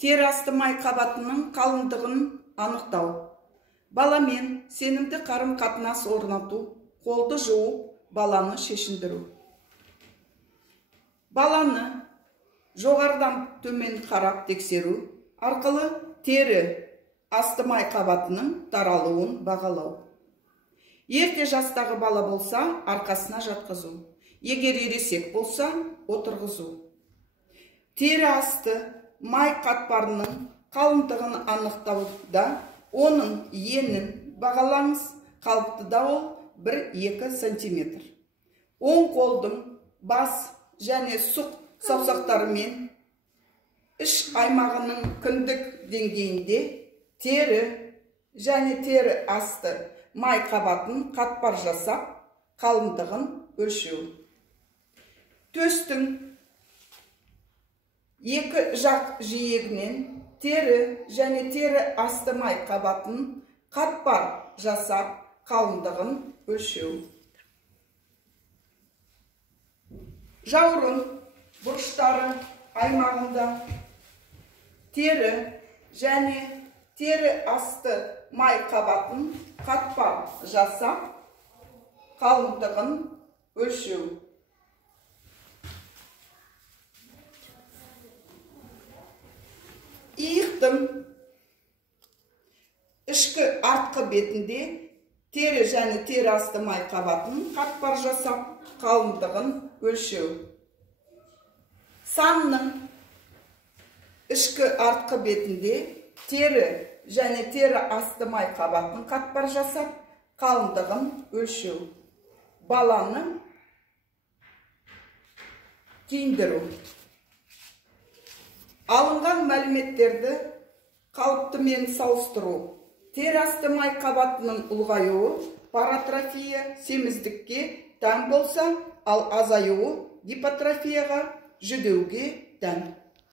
Тері асты май қабатының қалыңдығын анықтау. Баламен сенімді қарым-қатынас орнату, қолды жуып, баланы шешіндіру. Баланы жоғарыдан төмен қарап тексеру арқылы тері асты май қабатының таралуын бағалау. Ерте жастағы бала болса, арқасына жатқызу. Егер ересек болса, отырғызу. Тері асты май қатпарының қалыңдығын анықтауда оның енін бағалаңыз, қалыптыда ол 1-2 сантиметр. Оң қолдың бас және сұқ саусақтарымен іш аймағының кіндік деңгейінде тері және тері асты май қабатын қатпар жасап, қалыңдығын өлшеу. Төстің екі жақ жиегінен тері және тері асты май қабатын қатпар жасап, қалыңдығын өлшеу. Жауырын бұрыштары аймағында тері және тері асты май қабатын қатпар жасап, қалыңдығын өлшеу. Иықтың ішкі артқы бетінде тері және тері асты май қабатын қатпар жасап, қалыңдығын өлшеу. Санның ішкі артқы бетінде тері және тері асты май қабатын қатпар жасап, қалыңдығын өлшеу. Баланы киіндіру. Алынған мәліметтерді қалыптымен салыстыру. Тері асты май қабатының ұлғаюы паратрофия семіздікке тән болса, ал азаюы гипотрофияға жүдеуге тән.